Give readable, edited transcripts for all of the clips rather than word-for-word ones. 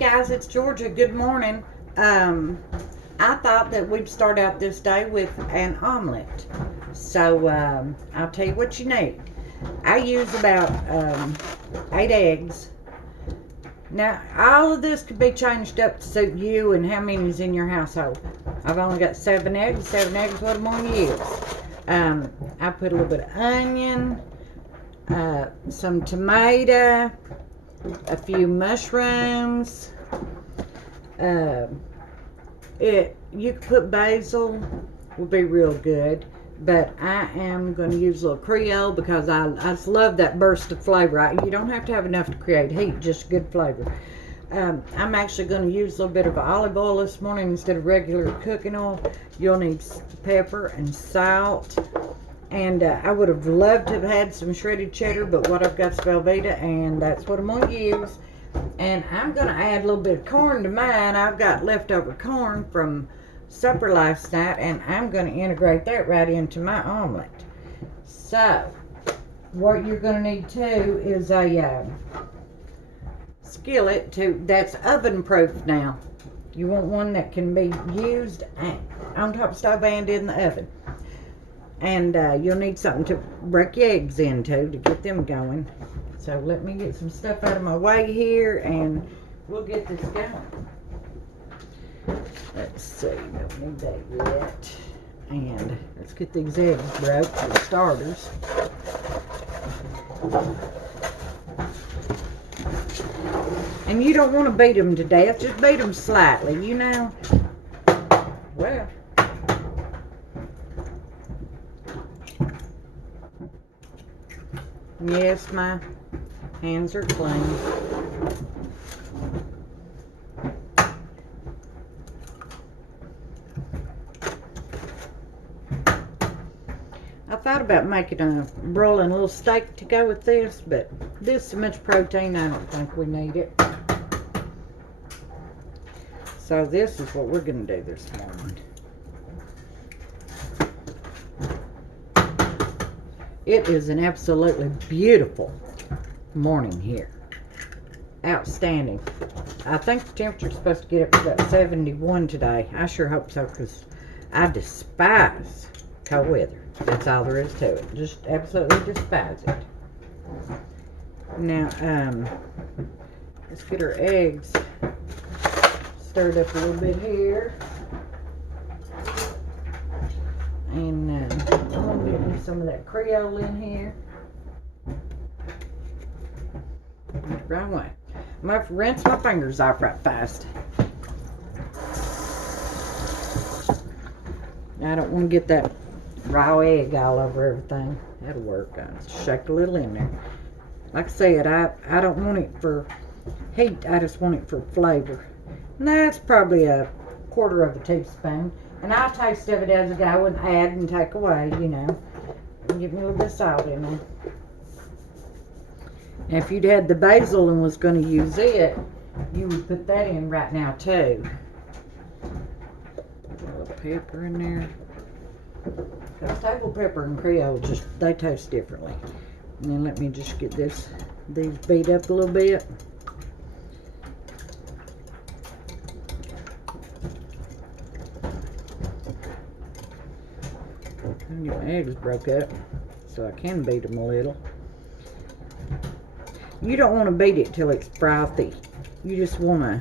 guys, it's Georgia. Good morning. I thought that we'd start out this day with an omelet. So I'll tell you what you need. I use about 8 eggs. Now, all of this could be changed up to suit you and how many's in your household. I've only got 7 eggs. 7 eggs, what I'm going to use. I put a little bit of onion, some tomato, a few mushrooms. You could put basil, would be real good. But I am going to use a little Creole because I just love that burst of flavor. You don't have to have enough to create heat, just good flavor. I'm actually going to use a little bit of olive oil this morning instead of regular cooking oil. You'll need pepper and salt. And I would have loved to have had some shredded cheddar, but what I've got is Velveeta, and that's what I'm going to use. And I'm going to add a little bit of corn to mine. I've got leftover corn from supper last night, and I'm going to integrate that right into my omelet. So, what you're going to need too is a skillet that's oven proof now. You want one that can be used on top of the stove and in the oven. And you'll need something to break your eggs into to get them going. So let me get some stuff out of my way here and we'll get this going. Let's see, don't need that yet. And let's get these eggs broke for starters. And you don't want to beat them to death, just beat them slightly, you know. Well, yes, my hands are clean. I thought about making a broiling little steak to go with this, but this is so much protein, I don't think we need it. So this is what we're going to do this morning. It is an absolutely beautiful morning here. Outstanding. I think the temperature's supposed to get up to about 71 today. I sure hope so, because I despise cold weather. That's all there is to it. Just absolutely despise it. Now, let's get our eggs stirred up a little bit here. And I'm going to get some of that Creole in here. Right away. I'm going to have to rinse my fingers off right fast. I don't want to get that raw egg all over everything. That'll work. I'll shake a little in there. Like I said, I don't want it for heat. I just want it for flavor. And that's probably a 1/4 of a teaspoon. And I'll taste of it as I go and add and take away, you know. And give me a little bit of salt in there. Now, if you'd had the basil and was going to use it, you would put that in right now, too. A little pepper in there. Because table pepper and Creole, they taste differently. And then let me just get these beat up a little bit. And get my eggs broke up so I can beat them a little. You don't want to beat it till it's frothy. You just want to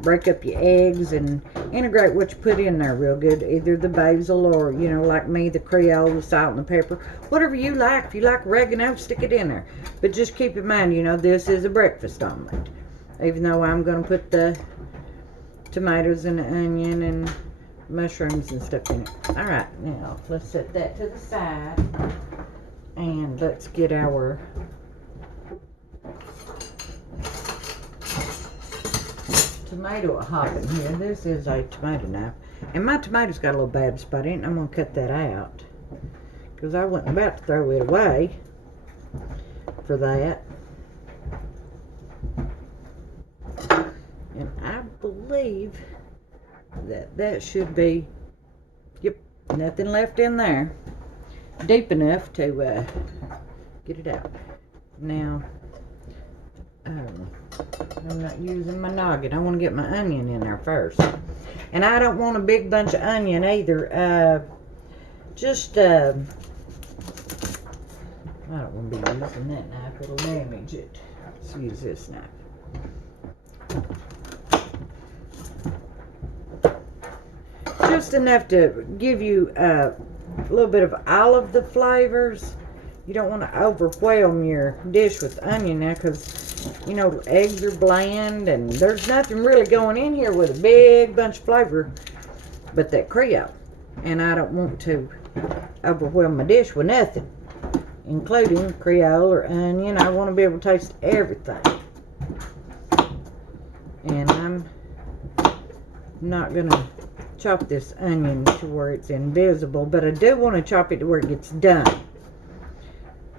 break up your eggs and integrate what you put in there real good. Either the basil or, you know, like me, the Creole, the salt and the pepper. Whatever you like. If you like oregano, stick it in there. But just keep in mind, you know, this is a breakfast omelet. Even though I'm going to put the tomatoes and the onion and mushrooms and stuff in it. Alright, now let's set that to the side. And let's get our tomato hopping here. This is a tomato knife. And my tomato's got a little bad spot in it. I'm going to cut that out. Because I wasn't about to throw it away for that. And I believe that should be, yep, nothing left in there. Deep enough to get it out. Now, I'm not using my noggin. I want to get my onion in there first. And I don't want a big bunch of onion either. I don't want to be using that knife. It'll damage it. Let's use this knife. Just enough to give you a little bit of all of the flavors. You don't want to overwhelm your dish with onion now because, you know, eggs are bland and there's nothing really going in here with a big bunch of flavor but that Creole. And I don't want to overwhelm my dish with nothing, including Creole or onion. I want to be able to taste everything. And I'm not going to chop this onion to where it's invisible, but I do want to chop it to where it gets done.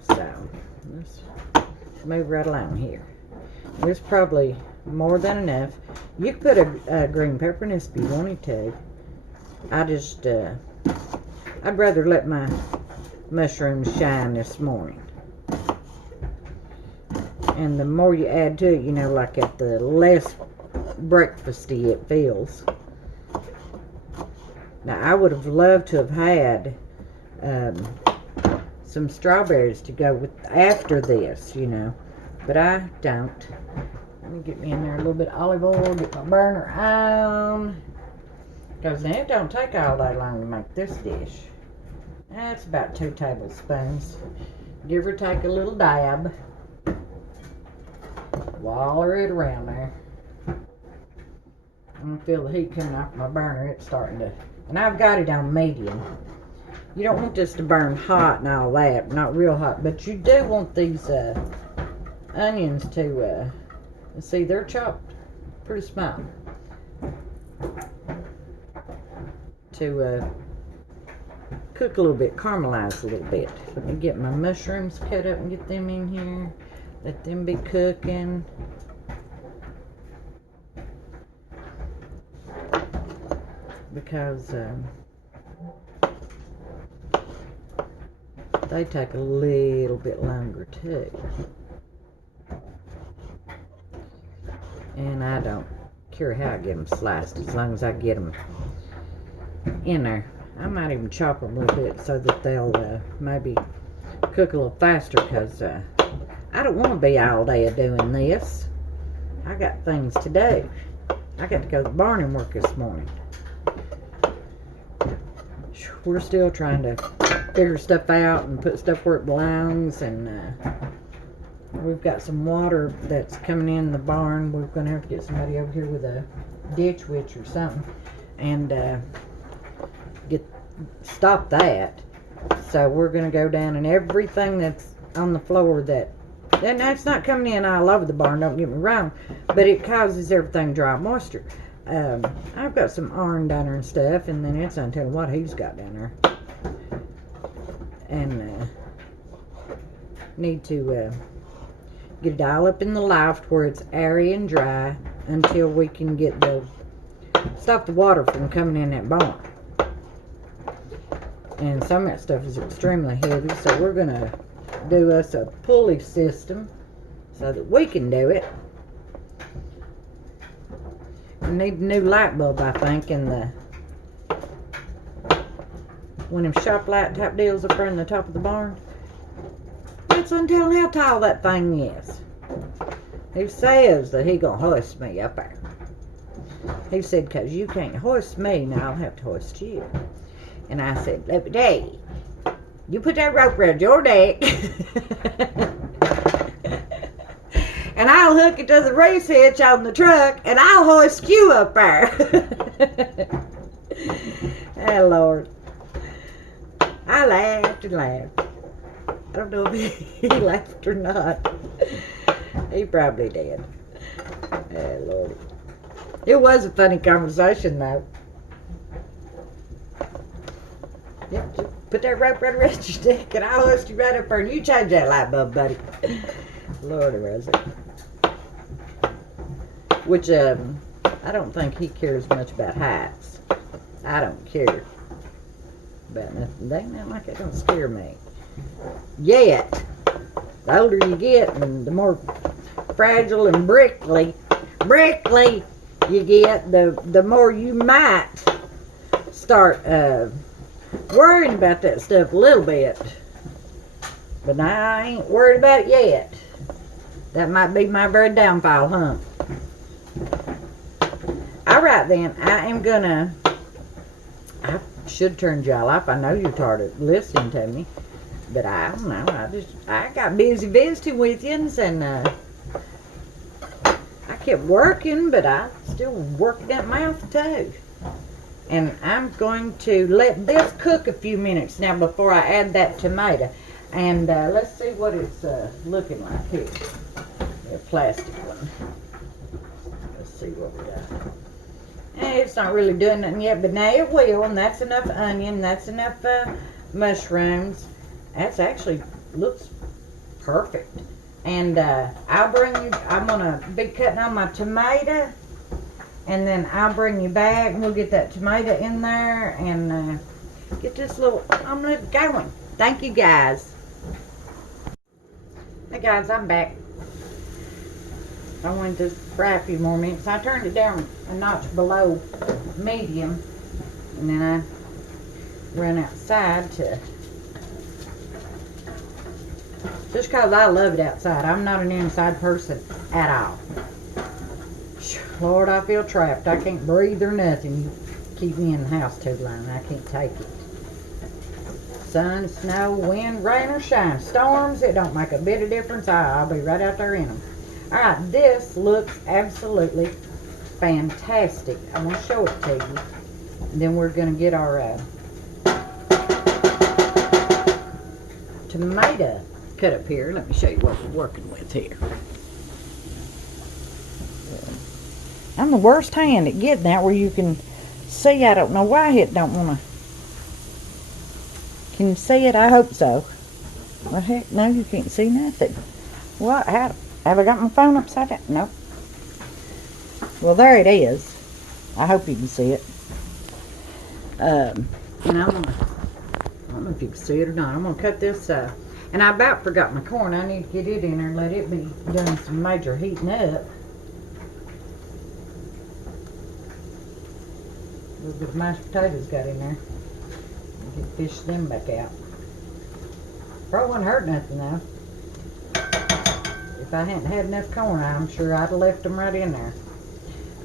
So let's move right along here. There's probably more than enough. You could put a green pepper in this if you wanted to. I'd rather let my mushrooms shine this morning. And the more you add to it, you know, like at the less breakfasty it feels. Now, I would have loved to have had some strawberries to go with after this, you know, but I don't. Let me get me in there a little bit of olive oil, get my burner on, because now it don't take all that long to make this dish. That's about 2 tablespoons. Give or take a little dab. Waller it around there. I can feel the heat coming off my burner. It's starting to, and I've got it on medium. You don't want this to burn hot and all that, not real hot, but you do want these onions to, see, they're chopped pretty small. To cook a little bit, caramelize a little bit. Let me get my mushrooms cut up and get them in here. Let them be cooking. Because they take a little bit longer too. And I don't care how I get them sliced, as long as I get them in there. I might even chop them a little bit so that they'll maybe cook a little faster, because I don't want to be all day doing this. I got things to do. I got to go to the barn and work this morning. We're still trying to figure stuff out and put stuff where it belongs, and we've got some water that's coming in the barn. We're going to have to get somebody over here with a ditch witch or something and stop that. So we're going to go down, and everything that's on the floor and that's not coming in all over the barn, don't get me wrong, but it causes everything dry moisture. I've got some iron down there and stuff, and then it's until what he's got down there. And need to get it all up in the loft where it's airy and dry until we can get stop the water from coming in that barn. And some of that stuff is extremely heavy, so we're going to do us a pulley system so that we can do it. We need a new light bulb, I think, in one of them shop light type deals up there in the top of the barn. It's until how tall that thing is. He says that he gonna hoist me up there. He said, because you can't hoist me, now I'll have to hoist you. And I said, let me tell you, you put that rope around your neck and I'll hook it to the race hitch on the truck, and I'll hoist you up there. Oh, Lord. I laughed and laughed. I don't know if he laughed or not. He probably did. Oh, Lord. It was a funny conversation, though. Yep, just put that rope right around your neck, and I'll hoist you right up there, and you change that light bulb, buddy. Lord of mercy. Which, I don't think he cares much about heights. I don't care about nothing. They ain't nothing like it don't scare me. Yet, the older you get and the more fragile and brickly brickly you get, the more you might start worrying about that stuff a little bit. But I ain't worried about it yet. That might be my very downfall, huh? Alright then, I should turn y'all off. I know you're tired of listening to me. But I don't know, I got busy visiting with you, and I kept working, but I still working that mouth too. And I'm going to let this cook a few minutes now before I add that tomato. And let's see what it's looking like here. A plastic one. Let's see what we got. It's not really doing nothing yet, but now it will. And that's enough onion. That's enough mushrooms. That's actually looks perfect. And I'm gonna be cutting on my tomato, and then I'll bring you back and we'll get that tomato in there and get this little omelet going. Thank you guys. Hey guys, I'm back. I wanted to fry a few more minutes. I turned it down a notch below medium, and then I ran outside to, just because I love it outside. I'm not an inside person at all. Lord, I feel trapped. I can't breathe or nothing. You keep me in the house too long. I can't take it. Sun, snow, wind, rain, or shine. Storms, it don't make a bit of difference. I'll be right out there in them. Alright, this looks absolutely fantastic. I'm going to show it to you. And then we're going to get our tomato cut up here. Let me show you what we're working with here. I'm the worst hand at getting that where you can see. I don't know why it don't want to. Can you see it? I hope so. Well, heck, no, you can't see nothing. What? How? Have I got my phone upside down? Nope. Well, there it is. I hope you can see it. And I don't know if you can see it or not. I'm going to cut this, and I about forgot my corn. I need to get it in there and let it be doing some major heating up. A little bit of mashed potatoes got in there. You can fish them back out. Probably wouldn't hurt nothing though. If I hadn't had enough corn, I'm sure I'd have left them right in there.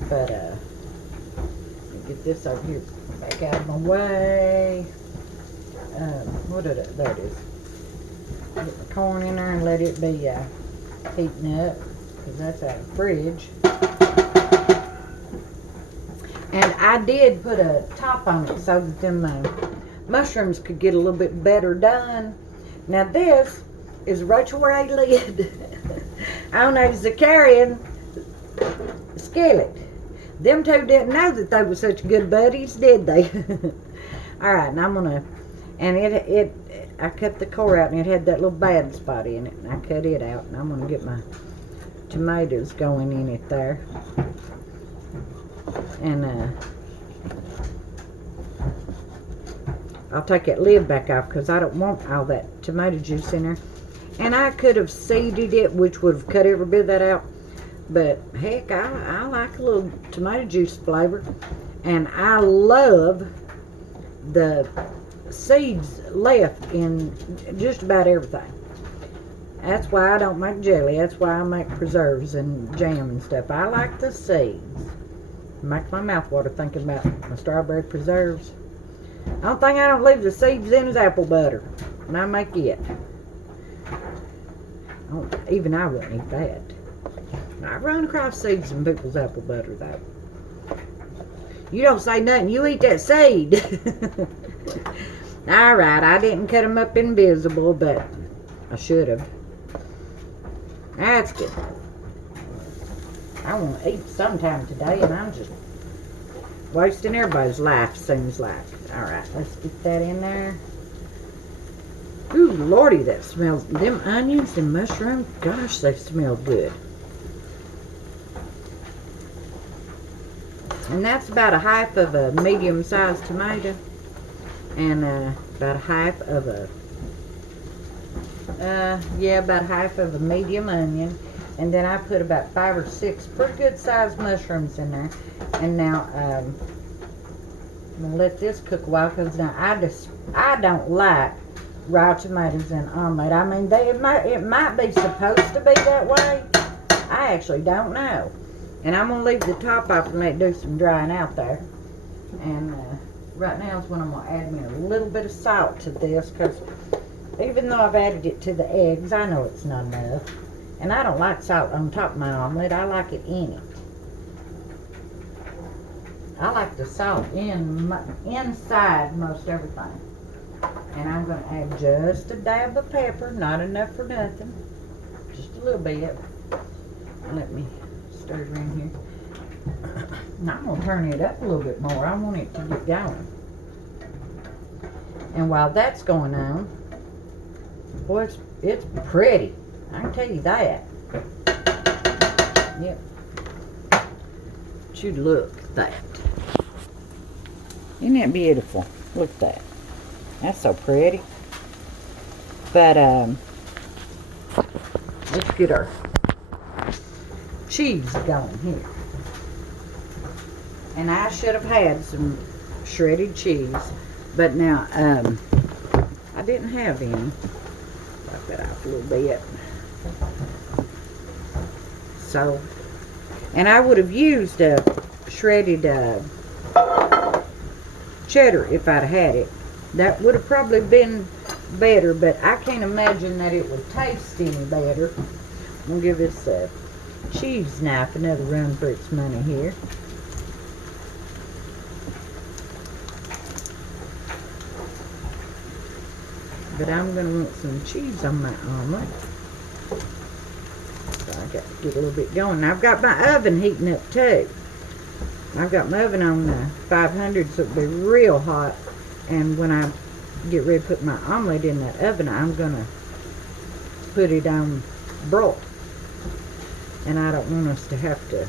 But get this over here back out of my way. There it is. Get the corn in there and let it be heating up, because that's out of the fridge. And I did put a top on it so that them mushrooms could get a little bit better done. Now this is Rachel Ray lid on a Zacarian skillet. Them two didn't know that they were such good buddies, did they? Alright, and I'm gonna, and I cut the core out and it had that little bad spot in it, and I cut it out, and I'm gonna get my tomatoes going in it there. And I'll take that lid back off because I don't want all that tomato juice in there. And I could have seeded it, which would have cut every bit of that out. But heck, I like a little tomato juice flavor. And I love the seeds left in just about everything. That's why I don't make jelly. That's why I make preserves and jam and stuff. I like the seeds. Make my mouth water thinking about my strawberry preserves. The only thing I don't leave the seeds in is apple butter. And I make it. Even I wouldn't eat that. I run across seeds in people's apple butter though. You don't say nothing. You eat that seed. Alright, I didn't cut them up invisible, but I should have. That's good. I want to eat sometime today, and I'm just wasting everybody's life, seems like. Alright, let's get that in there. Ooh, lordy, that smells. Them onions and mushrooms, gosh, they smell good. And that's about a half of a medium-sized tomato. And about a half of a, about half of a medium onion. And then I put about 5 or 6 pretty good sized mushrooms in there. And now I'm gonna let this cook a while, because now I don't like raw tomatoes in omelet. I mean, it might be supposed to be that way. I actually don't know. And I'm gonna leave the top off and let it do some drying out there. And right now is when I'm gonna add me a little bit of salt to this, because even though I've added it to the eggs, I know it's not enough. And I don't like salt on top of my omelet. I like it in it. I like the salt inside most everything. And I'm going to add just a dab of pepper, not enough for nothing. Just a little bit. Let me stir it in here. And I'm going to turn it up a little bit more. I want it to get going. And while that's going on, boy, it's pretty. I can tell you that. Yep. But you look at that. Isn't that beautiful? Look at that. That's so pretty. But let's get our cheese going here. And I should have had some shredded cheese, but now I didn't have any. Wipe that off a little bit. So, and I would have used a shredded cheddar if I'd had it. That would have probably been better, but I can't imagine that it would taste any better. I'm going to give this cheese knife another run for its money here. But I'm going to want some cheese on my omelet. So I got to get a little bit going. Now I've got my oven heating up too. I've got my oven on 500, so it'll be real hot. And when I get ready to put my omelet in that oven, I'm going to put it on broil. And I don't want us to have to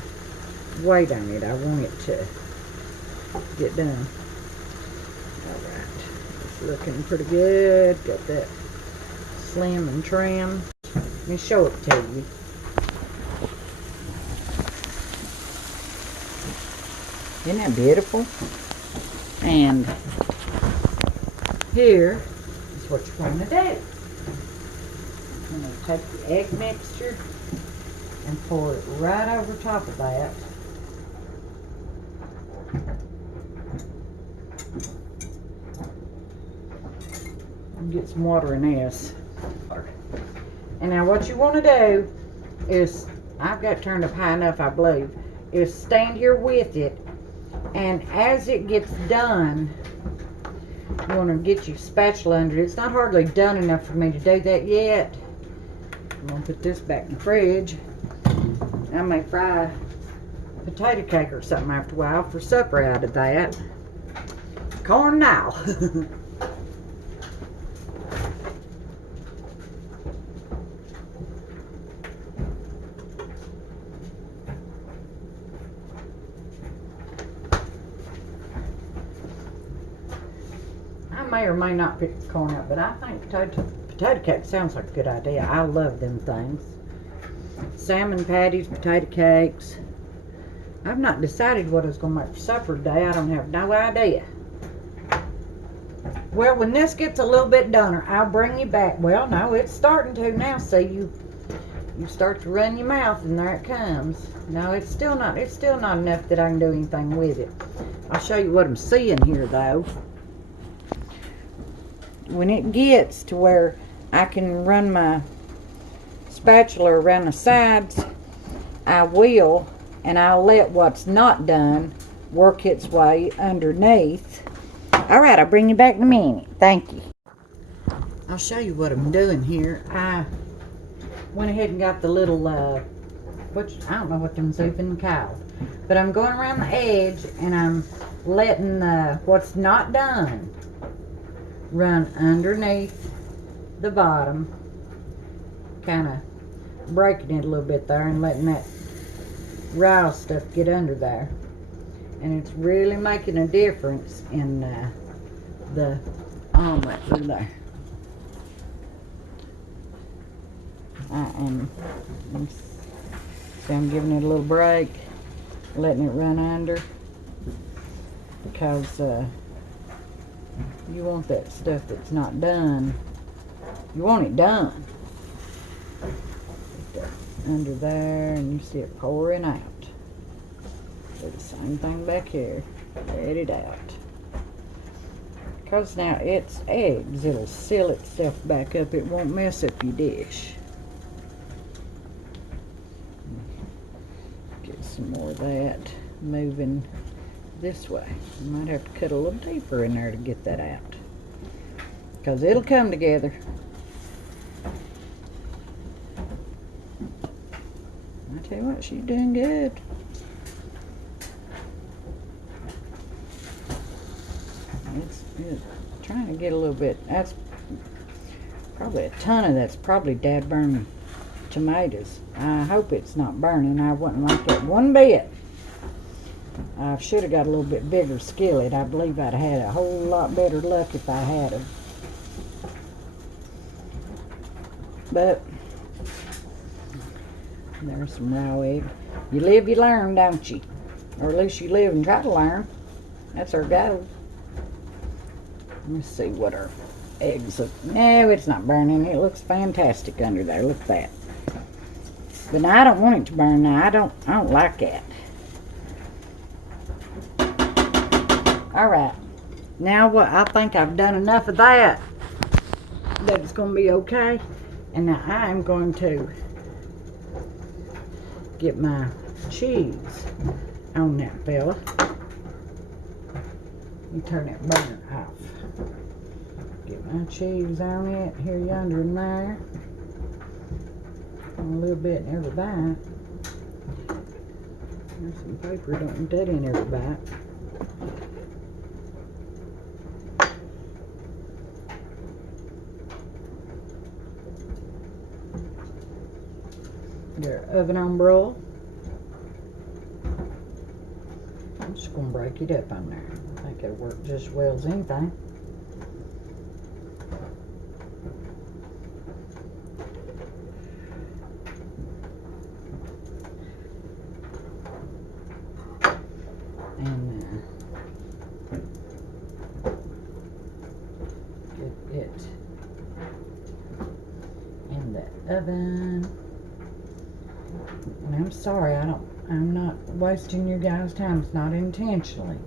wait on it. I want it to get done. Alright. It's looking pretty good. Got that slim and trim. Let me show it to you. Isn't that beautiful? And here is what you're going to do. I'm going to take the egg mixture and pour it right over top of that. And get some water in this. And now what you want to do is, I've got it turned up high enough, I believe, is stand here with it, and as it gets done, you want to get your spatula under it. It's not hardly done enough for me to do that yet. I'm going to put this back in the fridge. I may fry a potato cake or something after a while for supper out of that. Corn now. I may or may not pick the corn out, but I think potato cake sounds like a good idea. I love them things. Salmon patties, potato cakes. I've not decided what I was going to make for supper today. I don't have no idea. Well, when this gets a little bit doner, I'll bring you back. Well, no, it's starting to now. See, you start to run your mouth, and there it comes. No, it's still not enough that I can do anything with it. I'll show you what I'm seeing here, though. When it gets to where I can run my spatula around the sides, I will, and I'll let what's not done work its way underneath. Alright, I'll bring you back in a minute. Thank you. I'll show you what I'm doing here. I went ahead and got the little, I don't know what them's even called, but I'm going around the edge, and I'm letting what's not done run underneath the bottom, kind of breaking it a little bit there and letting that raw stuff get under there. And it's really making a difference in the omelet through there. See, I'm giving it a little break, letting it run under, because you want that stuff that's not done. You want it done. Put that under there, and you see it pouring out. Do the same thing back here. Let it out. Because now it's eggs, it'll seal itself back up. It won't mess up your dish. Get some more of that moving this way. You might have to cut a little deeper in there to get that out, because it'll come together. I tell you what, she's doing good. It's trying to get a little bit. That's probably a ton of that's probably dad burning tomatoes. I hope it's not burning. I wouldn't like that one bit. I should have got a little bit bigger skillet. I believe I'd have had a whole lot better luck if I had them. But there's some raw egg. You live, you learn, don't you? Or at least you live and try to learn. That's our goal. Let's see what our eggs look. No, it's not burning. It looks fantastic under there. Look at that. But now I don't want it to burn. Now I don't like that. All right. Now what? I think I've done enough of that. That it's going to be okay. And now I'm going to get my cheese on that fella. You turn that burner off. Get my cheese on it here, yonder, and there. A little bit in every bite. There's some paper, don't want that in every bite. Get our oven on broil. I'm just going to break it up on there. I think it'll work just as well as anything. And get it in the oven. And I'm sorry, I'm not wasting your guys' time. It's not intentionally.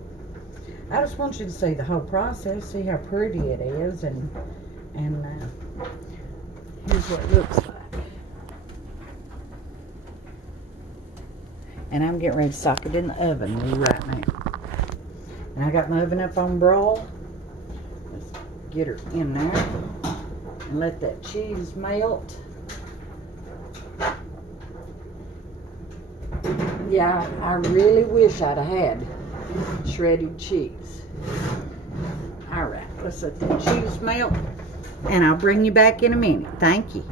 I just want you to see the whole process, see how pretty it is, and here's what it looks like. And I'm getting ready to sock it in the oven right now. And I got my oven up on broil. Let's get her in there and let that cheese melt. Yeah, I really wish I'd have had shredded cheese. All right, let's let that cheese melt, and I'll bring you back in a minute. Thank you.